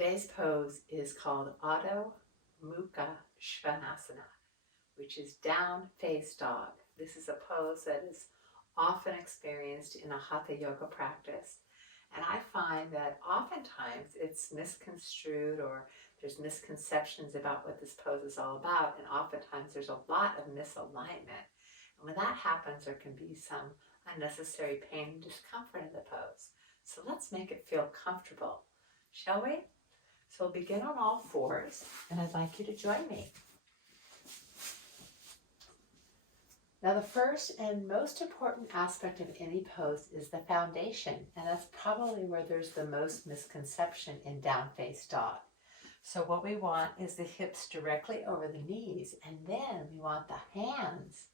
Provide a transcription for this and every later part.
Today's pose is called Adho Mukha Svanasana, which is down face dog. This is a pose that is often experienced in a hatha yoga practice. And I find that oftentimes it's misconstrued or there's misconceptions about what this pose is all about. And oftentimes there's a lot of misalignment. And when that happens, there can be some unnecessary pain and discomfort in the pose. So let's make it feel comfortable, shall we? So we'll begin on all fours, and I'd like you to join me. Now, the first and most important aspect of any pose is the foundation, and that's probably where there's the most misconception in down face dog. So what we want is the hips directly over the knees, and then we want the hands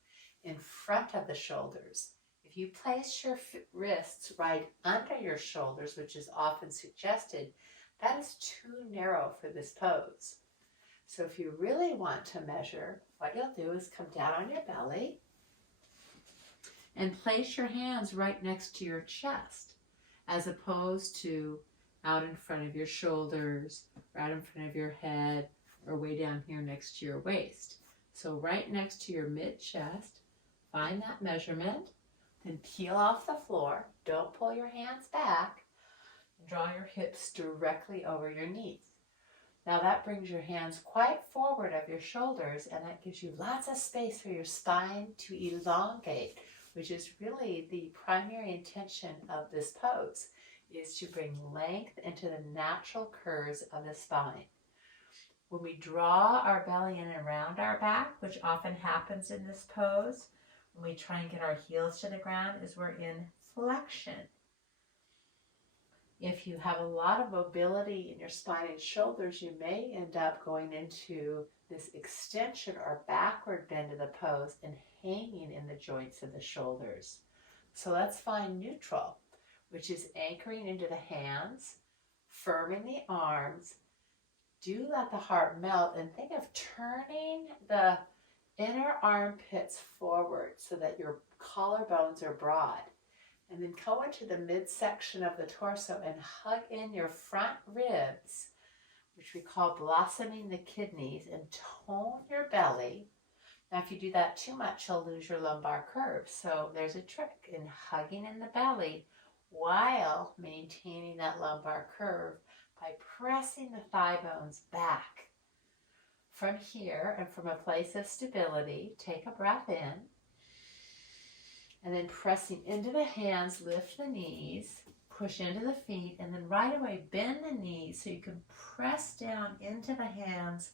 in front of the shoulders. If you place your wrists right under your shoulders, which is often suggested, that is too narrow for this pose. So if you really want to measure, what you'll do is come down on your belly and place your hands right next to your chest, as opposed to out in front of your shoulders, right in front of your head, or way down here next to your waist. So right next to your mid-chest, find that measurement, then peel off the floor. Don't pull your hands back. Draw your hips directly over your knees. Now that brings your hands quite forward of your shoulders, and that gives you lots of space for your spine to elongate, which is really the primary intention of this pose, is to bring length into the natural curves of the spine. When we draw our belly in and around our back, which often happens in this pose, when we try and get our heels to the ground, is we're in flexion. If you have a lot of mobility in your spine and shoulders, you may end up going into this extension or backward bend of the pose and hanging in the joints of the shoulders. So let's find neutral, which is anchoring into the hands, firming the arms. Do let the heart melt, and think of turning the inner armpits forward so that your collarbones are broad. And then go into the midsection of the torso and hug in your front ribs, which we call blossoming the kidneys, and tone your belly. Now, if you do that too much, you'll lose your lumbar curve. So there's a trick in hugging in the belly while maintaining that lumbar curve by pressing the thigh bones back. From here, and from a place of stability, take a breath in. And then pressing into the hands, lift the knees, push into the feet, and then right away bend the knees so you can press down into the hands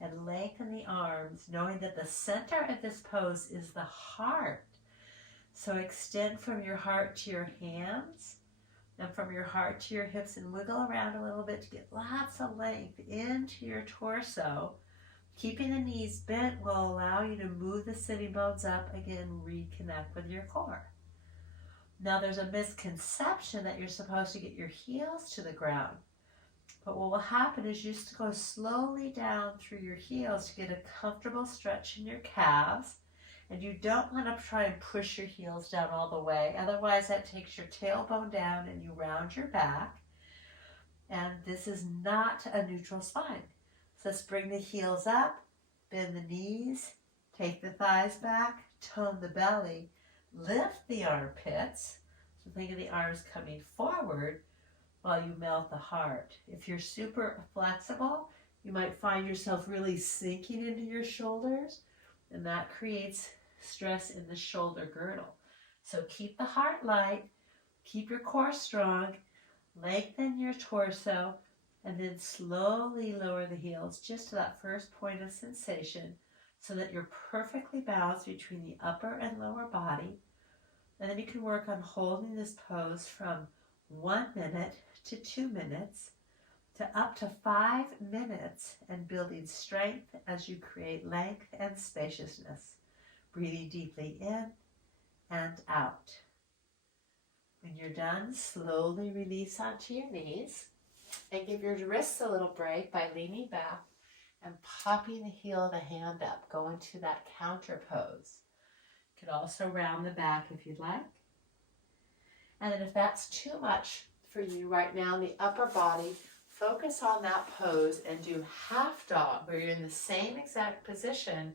and lengthen the arms, knowing that the center of this pose is the heart. So extend from your heart to your hands, and from your heart to your hips, and wiggle around a little bit to get lots of length into your torso. Keeping the knees bent will allow you to move the sitting bones up, again, reconnect with your core. Now there's a misconception that you're supposed to get your heels to the ground. But what will happen is you just go slowly down through your heels to get a comfortable stretch in your calves. And you don't want to try and push your heels down all the way. Otherwise that takes your tailbone down and you round your back. And this is not a neutral spine. So let's bring the heels up, bend the knees, take the thighs back, tone the belly, lift the armpits. So think of the arms coming forward while you melt the heart. If you're super flexible, you might find yourself really sinking into your shoulders, and that creates stress in the shoulder girdle. So keep the heart light, keep your core strong, lengthen your torso, and then slowly lower the heels just to that first point of sensation so that you're perfectly balanced between the upper and lower body. And then you can work on holding this pose from 1 minute to 2 minutes to up to 5 minutes, and building strength as you create length and spaciousness. Breathing deeply in and out. When you're done, slowly release onto your knees. And give your wrists a little break by leaning back and popping the heel of the hand up. Go into that counter pose. You can also round the back if you'd like. And then if that's too much for you right now in the upper body, focus on that pose and do half dog, where you're in the same exact position,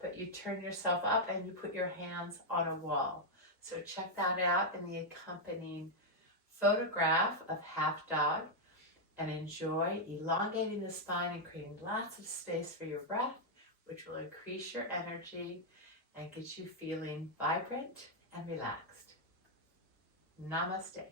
but you turn yourself up and you put your hands on a wall. So check that out in the accompanying photograph of half dog, and enjoy elongating the spine and creating lots of space for your breath, which will increase your energy and get you feeling vibrant and relaxed. Namaste.